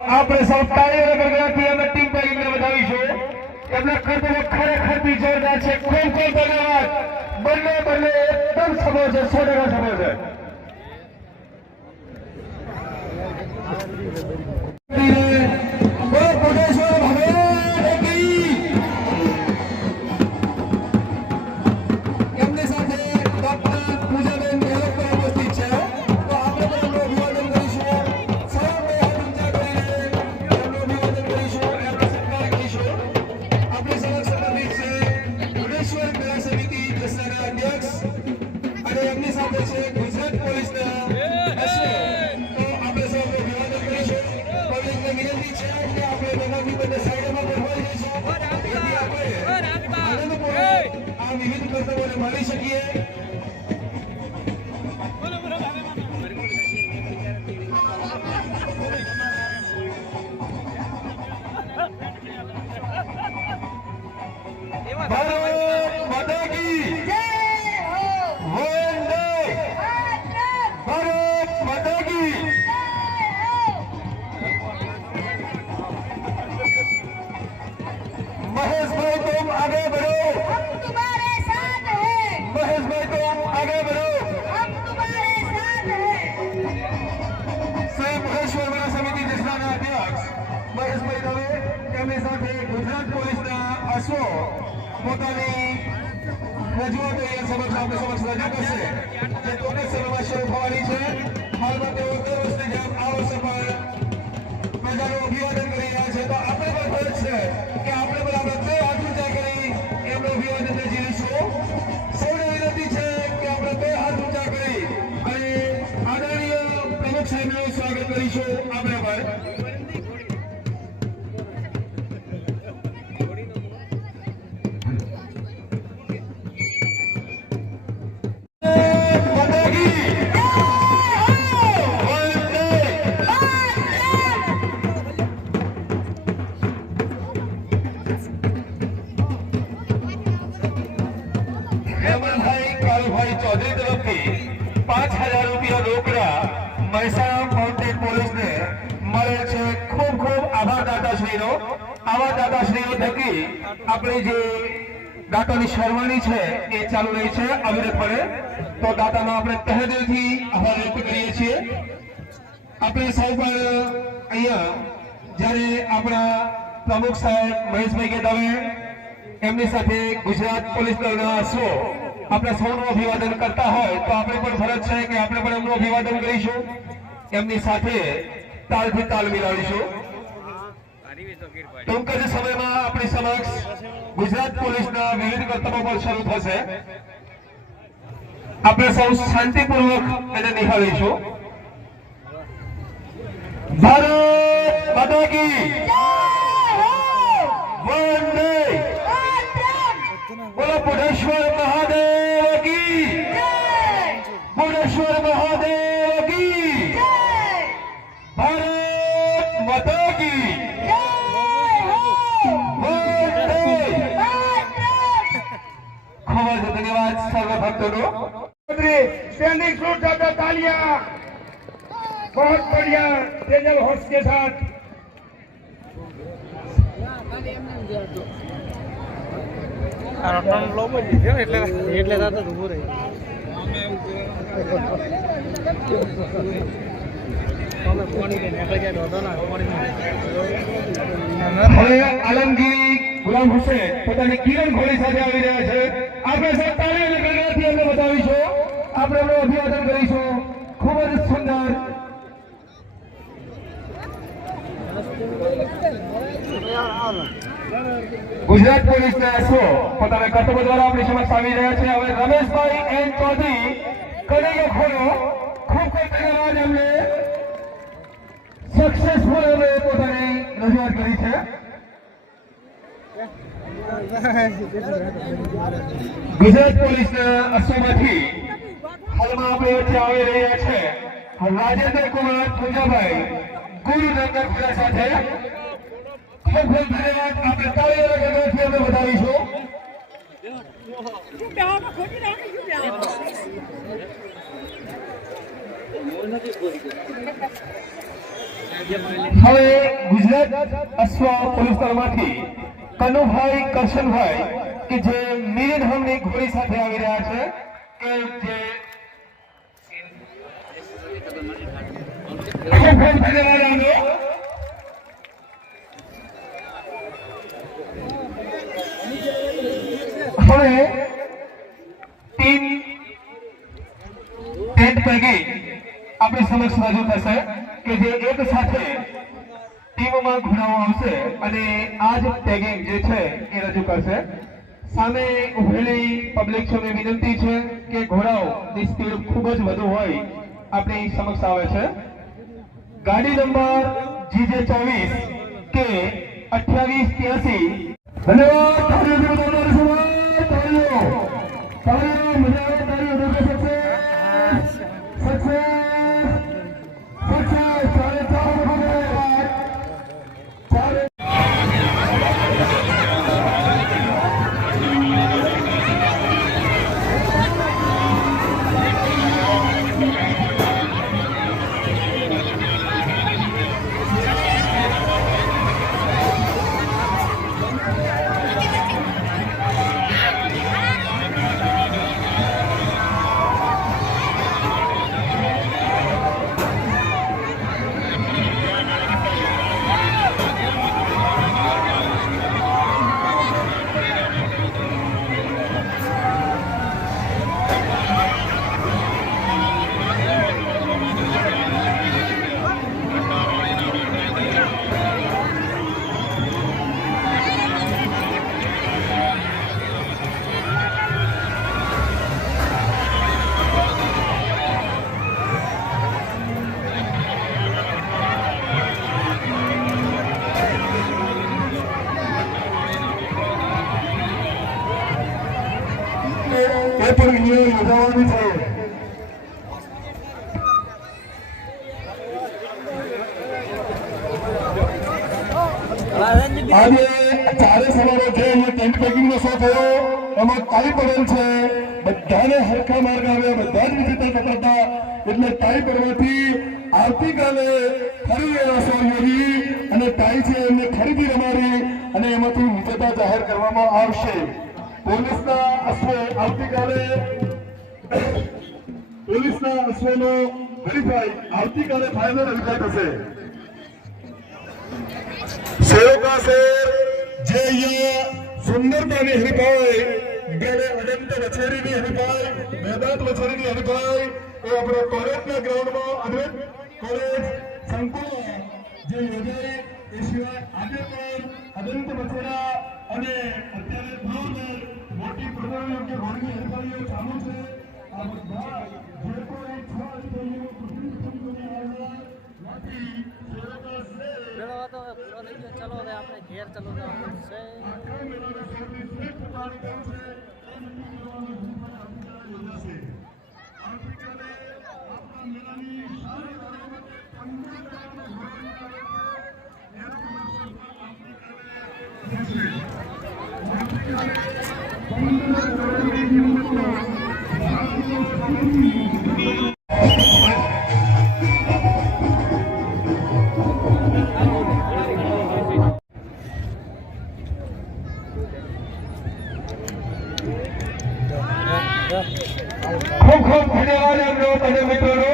આપણે સૌ તાળીઓ ગણગણાટથી અમે ટીમ પેરિંગને વધાવીશું. એમના કર્તવ્ય ખરેખર જોરદાર છે. ખૂબ ખૂબ ધન્યવાદ. બંને એકદમ સબળ છે, 100% સબળ છે. મળી શકીએ महेश भाई तुम आगे बढ़ो, हम तुम्हारे साथ हैं। महेश भाई तुम आगे बढ़ो, हम तुम्हारे साथ हैं। श्री महेश्वर मेला समिति जिल्लाના અધ્યક્ષ મહેશભાઈ દવે તેમની સાથે ગુજરાત પોલીસના અશ્વો પોતાની રજૂઆત સમક્ષ આપણે સમક્ષ રજૂ કરશે જે ટૂંક સમયમાં શરૂ થવાની છે. હાલમાં તેઓ દર વર્ષની જેમ આ વર્ષે પણ પ્રજાનું અભિવાદન કરી રહ્યા છે. તો આપણે પણ ફરજ છે કે આપણે બરાબર બે હાથ ઊંચા કરી એમનું અભિવાદનને ઝીલીશું. સૌને વિનંતી છે કે આપણે બે હાથ ઊંચા કરી અને આદરણીય પ્રમુખ સાહેબનું સ્વાગત કરીશું. આપણે પણ चौधरी तरफથી 5000 રૂપિયા રોકડા મહેસાણા માઉન્ટેન પોલીસને મળે છે. ખૂબ ખૂબ આભાર દાતાશ્રીનો. આવા દાતાશ્રીઓ થકી આપણી જે દાતાની શરવાણી છે એ ચાલુ રહી છે અવિરતપણે. તો દાતાનો આપણે તહેદિલથી આભાર વ્યક્ત કરીએ છીએ. આપણે સૌ પણ અહીંયા જ્યારે આપણા પ્રમુખ સાહેબ મહેશભાઈ કે દવે એમની સાથે ગુજરાત પોલીસ દળના અશ્વો આપણે સૌનું અભિવાદન કરતા હોય તો આપણે પણ ફરજ છે કે આપણે પણ એમનું અભિવાદન કરીશું. એમની સાથે તાલથી તાલ મિલાવીશું. ટૂંક જ સમયમાં આપણી સમક્ષ ગુજરાત પોલીસના વિવિધ કર્તવ્યો પણ શરૂ થશે. આપણે સૌ શાંતિપૂર્વક એને નિહાળીશું. ભારત માતા કી વંદે બોલો બુઢેશ્વર મહાદેવ की बुढ़ेश्वर महादेव की भारत माता की खूब धन्यवाद सर्व भक्तों. स्टैंडिंग फ्लूट जाता तालियां बहुत बढ़िया तेजल होश के साथ. આલમગીર ગુલામ હુસૈન પોતાની કિરણ ઘોડી સાથે આવી રહ્યા છે. આપણે સૌ તાળી અને ગણગણાટથી એમને બતાવીશું. આપણે એમનું અભિવાદન કરીશું. ખૂબ જ સુંદર ગુજરાત પોલીસના અશ્વો પોતાના કર્તવ્ય દ્વારા આપણી સમક્ષ આવી રહ્યા છે. હવે રમેશભાઈ એન ચૌધરી કનૈયો ખોલો ખૂબ ખૂબ ધન્યવાદ. એમને સક્સેસફુલ એમણે પોતાની રજૂઆત કરી છે. ગુજરાત પોલીસના અશ્વમાંથી હાલમાં આપણી વચ્ચે આવી રહ્યા છે રાજેન્દ્ર કુમાર પૂજાભાઈ ગુરુ નંદન સાથે. ખૂબ ખૂબ ધન્યવાદ. આપણે તાળીઓ ગણગણાટથી અમે વધાવીશું. હવે ગુજરાત અશ્વ પોલીસ દળમાંથી કનુભાઈ કરશનભાઈ કે જે મીર નામની ઘોડી સાથે આવી રહ્યા છે કે જે ખૂબ ખૂબ ધન્યવાદ આપો. હવે ટીમ ટેન્ટ પૈકી આપણી સમક્ષ રજૂ થશે કે જે એક સાથે ટીમમાં ઘોડાઓ આવશે અને આ જ ટેગિંગ જે છે એ રજૂ કરશે. સામે ઉભેલી પબ્લિક છે વિનંતી છે કે ઘોડાઓની સ્પીડ ખૂબ જ વધુ હોય આપણી સમક્ષ આવે છે. ગાડી નંબર GJ24 કે 2883. ધન્યવાદ. એ પણ અહીંયા યોજાવાની છે. આજે ચારે સવારે જે અહીંયા ટેન્ટ પેકિંગ નો શો થયો એમાં ટાઈ પડેલ છે. બધાને હરખા માર્ગ આવ્યા, બધા જ વિજેતા કપાતા. એટલે ટાઈ પડવાથી આવતીકાલે ફરી એવા શો યોજી અને ટાઈ છે એમને ફરીથી રમાડી અને એમાંથી વિજેતા જાહેર કરવામાં આવશે. પોલીસના અશ્વ આવતીકાલે પોલીસના અશ્વનો વેરીફાઈ આવતીકાલે ફાઇનલ વેરીફાઈ થશે. સેવકા શેર જે અહીંયા સુંદરતાની હરીફાઈ બેને અનંત વછેરીની હરીફાઈ વેદાંત વછેરીની હરીફાઈ એ આપણે કોલેજના ગ્રાઉન્ડમાં અદ્વૈત કોલેજ સંકુલમાં જે યોજાઈ એ સિવાય આજે પણ અનંત વછેરા અને અત્યારે ભાવનગર મોટી પ્રજાયોગ્ય ઘોડીની હરીફાઈઓ ચાલુ છે. આ બધા જે કોઈ 6 અધિકારીઓ પ્રતિનિધિત્વની આવનાર માંથી સેવકા શેર તો પૂરો થઈ ગયો. ચલો હવે આપણે ઘેર ચલો જવાનું છે. ખૂબ ખૂબ ધન્યવાદ આપનો બધા મિત્રોનો.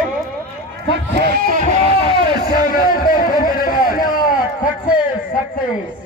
સક્સેસ